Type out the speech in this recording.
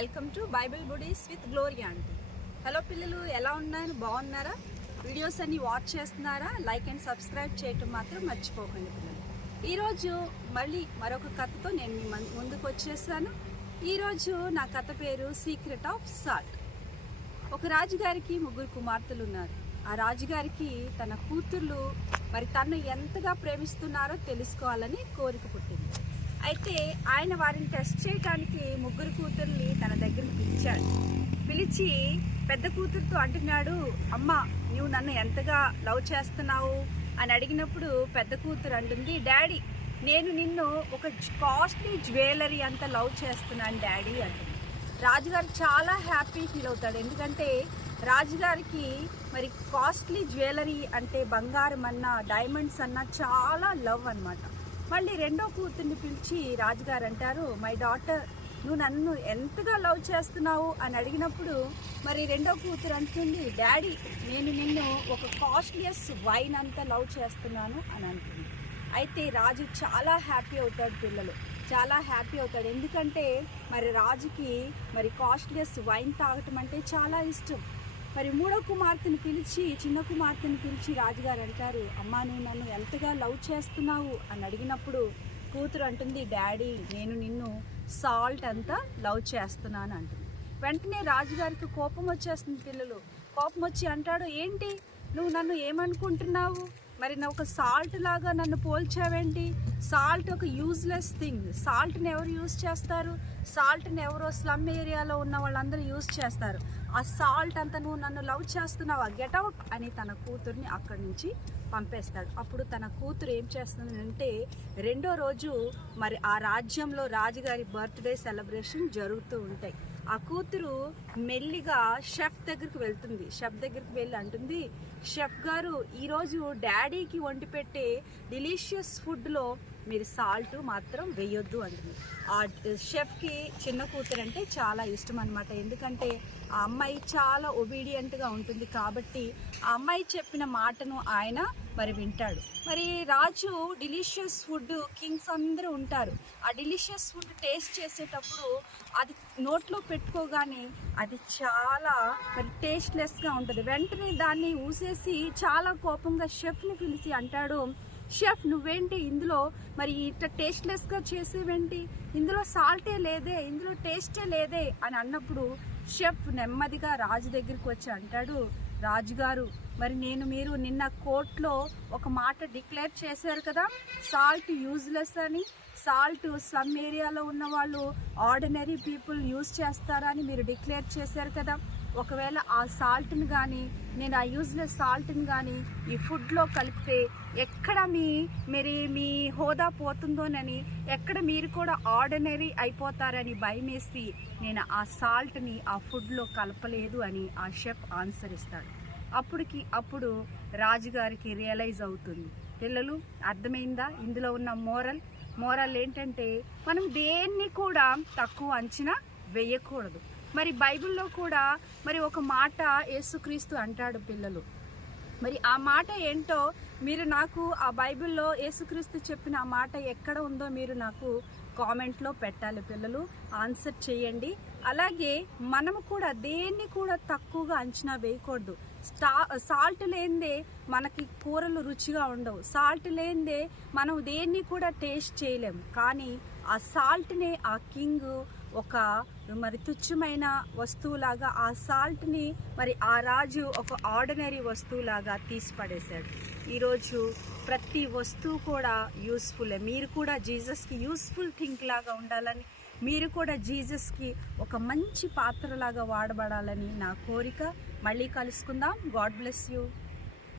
Welcome to Bible buddies with Gloria hello పిల్లలు ఎలా ఉన్నారు? బాగున్నారా? వీడియోస్ అన్ని వాచ్ చేస్తున్నారా? లైక్ అండ్ సబ్స్క్రైబ్ చేయటం మాత్రం మర్చిపోకండి పిల్లలు. ఈరోజు మళ్ళీ మరొక కథతో నేను మీ ముందుకు వచ్చేసాను. ఈరోజు నా కథ పేరు సీక్రెట్ ఆఫ్ సాల్ట్ ఒక రాజుగారికి ముగ్గురు కుమార్తెలు ఉన్నారు. ఆ రాజుగారికి తన కూతుర్లు మరి తను ఎంతగా ప్రేమిస్తున్నారో తెలుసుకోవాలని కోరిక పుట్టింది. అయితే ఆయన వారిని టెస్ట్ చేయడానికి ముగ్గురు కూతుర్ని తన దగ్గరికి పిలిచాడు. పిలిచి పెద్ద కూతురుతో అంటున్నాడు అమ్మ నువ్వు నన్ను ఎంతగా లవ్ చేస్తున్నావు? అని అడిగినప్పుడు పెద్ద కూతురు అంటుంది డాడీ నేను నిన్ను ఒక కాస్ట్లీ జ్యువెలరీ అంత లవ్ చేస్తున్నాను డాడీ అంటుంది. రాజుగారు చాలా హ్యాపీ ఫీల్ అవుతాడు. ఎందుకంటే రాజుగారికి మరి కాస్ట్లీ జ్యువెలరీ అంటే బంగారం అన్న డైమండ్స్ అన్న చాలా లవ్ అన్నమాట. మళ్ళీ రెండో కూతుర్ని పిలిచి రాజుగారు అంటారు మై డాటర్ నువ్వు నన్ను ఎంతగా లవ్ చేస్తున్నావు? అని అడిగినప్పుడు మరి రెండో కూతురు అంటుంది డాడీ నేను నిన్ను ఒక కాస్ట్లియస్ వైన్ అంతా లవ్ చేస్తున్నాను అని అంటుంది. అయితే రాజు చాలా హ్యాపీ అవుతాడు పిల్లలు. చాలా హ్యాపీ అవుతాడు. ఎందుకంటే మరి రాజుకి మరి కాస్ట్లియస్ వైన్ తాగటం అంటే చాలా ఇష్టం. మరి మూడో కుమార్తెను పిలిచి చిన్న కుమార్తెను పిలిచి రాజుగారు అంటారు అమ్మా నువ్వు నన్ను ఎంతగా లవ్ చేస్తున్నావు? అని అడిగినప్పుడు కూతురు అంటుంది డాడీ నేను నిన్ను సాల్ట్ అంతా లవ్ చేస్తున్నాను అంటుంది. వెంటనే రాజుగారికి కోపం వచ్చేస్తుంది పిల్లలు. కోపం వచ్చి అంటాడు ఏంటి? నువ్వు నన్ను ఏమనుకుంటున్నావు? మరి నా ఒక సాల్ట్ లాగా నన్ను పోల్చావేంటి? సాల్ట్ ఒక యూజ్లెస్ థింగ్ సాల్ట్ని ఎవరు యూజ్ చేస్తారు? సాల్ట్ని ఎవరో స్లమ్ ఏరియాలో ఉన్న వాళ్ళందరూ యూజ్ చేస్తారు. ఆ సాల్ట్ అంత నువ్వు నన్ను లవ్ చేస్తున్నావా? గెట్అవుట్ అని తన కూతుర్ని అక్కడి నుంచి పంపేస్తాడు. అప్పుడు తన కూతురు ఏం చేస్తుందంటే రెండో రోజు మరి ఆ రాజ్యంలో రాజుగారి బర్త్డే సెలబ్రేషన్ జరుగుతూ ఉంటాయి. ఆ కూతురు మెల్లిగా షెఫ్ దగ్గరికి వెళ్తుంది. షెఫ్ దగ్గరికి వెళ్ళి అంటుంది షెఫ్ గారు ఈరోజు డాడీకి వండి పెట్టే డిలీషియస్ ఫుడ్లో మీరు సాల్ట్ మాత్రం వేయొద్దు అంటుంది. ఆ షెఫ్కి చిన్న కూతురు అంటే చాలా ఇష్టం అనమాట ఎందుకంటే ఆ అమ్మాయి చాలా ఒబీడియంట్గా ఉంటుంది కాబట్టి ఆ అమ్మాయి చెప్పిన మాటను ఆయన మరి వింటాడు. మరి రాజు డిలీషియస్ ఫుడ్ కింగ్స్ అందరూ ఉంటారు. ఆ డిలీషియస్ ఫుడ్ టేస్ట్ చేసేటప్పుడు అది నోట్లో పెట్టుకోగానే అది చాలా మరి టేస్ట్లెస్గా ఉంటుంది. వెంటనే దాన్ని ఊసేసి చాలా కోపంగా షెఫ్ని పిలిచి అంటాడు షెఫ్ నువ్వేంటి ఇందులో? మరి ఇట్లా టేస్ట్లెస్గా చేసేవేంటి? ఇందులో సాల్టే లేదే ఇందులో టేస్టే లేదే అని అన్నప్పుడు షెఫ్ నెమ్మదిగా రాజు దగ్గరికి వచ్చి అంటాడు రాజుగారు మరి నేను మీరు నిన్న కోర్టులో ఒక మాట డిక్లేర్ చేశారు కదా? సాల్ట్ యూజ్లెస్ అని సాల్ట్ స్లమ్ ఏరియాలో ఉన్న వాళ్ళు ఆర్డినరీ పీపుల్ యూజ్ చేస్తారని మీరు డిక్లేర్ చేశారు కదా? ఒకవేళ ఆ సాల్ట్ని కానీ నేను ఆ యూజ్లెస్ సాల్ట్ని కానీ ఈ ఫుడ్లో కలిపితే ఎక్కడ మీ మరి మీ హోదా పోతుందోనని ఎక్కడ మీరు కూడా ఆర్డినరీ అయిపోతారని భయమేసి నేను ఆ సాల్ట్ని ఆ ఫుడ్లో కలపలేదు అని ఆ షెఫ్ ఆన్సర్ ఇస్తాడు. అప్పటికి అప్పుడు రాజుగారికి రియలైజ్ అవుతుంది. పిల్లలు అర్థమైందా? ఇందులో ఉన్న మోరల్ మోరల్ ఏంటంటే మనం దేన్ని కూడా తక్కువ అంచనా వేయకూడదు. మరి బైబిల్లో కూడా మరి ఒక మాట యేసుక్రీస్తు అంటాడు పిల్లలు. మరి ఆ మాట ఏంటో మీరు నాకు ఆ బైబిల్లో యేసుక్రీస్తు చెప్పిన ఆ మాట ఎక్కడ ఉందో మీరు నాకు కామెంట్లో పెట్టాలి పిల్లలు ఆన్సర్ చేయండి. అలాగే మనము కూడా దేన్ని కూడా తక్కువగా అంచనా వేయకూడదు. స్టా సాల్ట్ లేనిదే మనకి కూరలు రుచిగా ఉండవు. సాల్ట్ లేనిదే మనం దేన్ని కూడా టేస్ట్ చేయలేము. కానీ ఆ సాల్ట్నే ఆ కింగ్ ఒక మరి తుచ్చమైన వస్తువులాగా ఆ సాల్ట్ని మరి ఆ రాజు ఒక ఆర్డినరీ వస్తువులాగా తీసి పడేశాడు ఈరోజు ప్రతి వస్తువు కూడా యూస్ఫుల్ మీరు కూడా జీసస్కి యూస్ఫుల్ థింక్ లాగా ఉండాలని మీరు కూడా జీసస్కి ఒక మంచి పాత్రలాగా వాడబడాలని నా కోరిక. మళ్ళీ కలుసుకుందాం. God bless you.